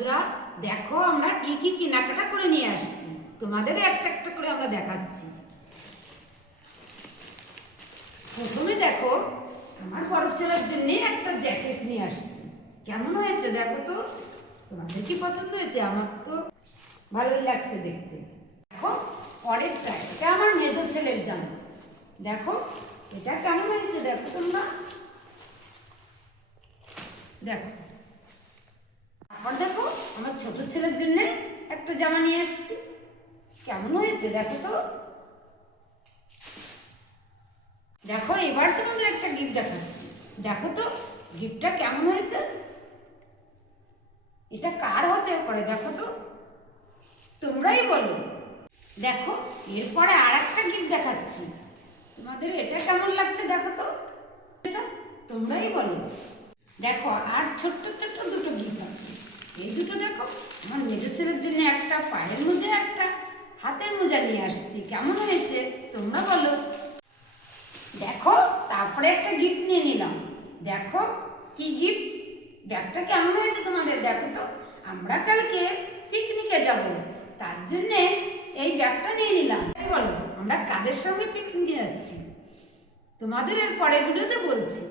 বন্ধুরা, দেখো আমরা কি কি কেনাকাটা করে নিয়ে আসছি। তোমাদের একটা একটা করে আমরা দেখাচ্ছি। প্রথমে দেখো, আমার বড় ছেলের জন্য একটা জ্যাকেট নিয়ে আসছি। কেমন হয়েছে দেখো তো, তোমাদের কি পছন্দ হয়েছে? আমার তো ভালোই লাগছে দেখতে। দেখো পরেরটা, এটা আমার মেজো ছেলের জন্য। দেখো এটা কেমন হয়েছে দেখো তোমরা, দেখো। তারপর দেখো আমার ছোট ছেলের জন্য একটা জামা নিয়ে আসছি। কেমন হয়েছে দেখো তো। দেখো এবার তোমাদের একটা গিফট দেখাচ্ছি। দেখো তো গিফটটা কেমন হয়েছে। এটা কার হতে পারে দেখো তো, তোমরাই বলো। দেখো এরপরে আর একটা গিফট দেখাচ্ছি। তোমাদের এটা কেমন লাগছে দেখো তো, এটা তোমরাই বলো। দেখো আর ছোট্ট ছোট্ট দুটো গিফট আছে। এই দুটো দেখো, আমার মেজো ছেলের জন্য একটা পায়ের মোজা, একটা হাতের মোজা নিয়ে আসছি। কেমন হয়েছে তোমরা বলো। দেখো তারপরে একটা গিফট নিয়ে নিলাম। দেখো কি গিফট, ব্যাগটা কেমন হয়েছে তোমাদের দেখো তো। আমরা কালকে পিকনিকে যাব, তার জন্যে এই ব্যাগটা নিয়ে নিলাম। বলো আমরা কাদের সঙ্গে পিকনিকে যাচ্ছি, তোমাদের এর পরের ভিডিওতে বলছি।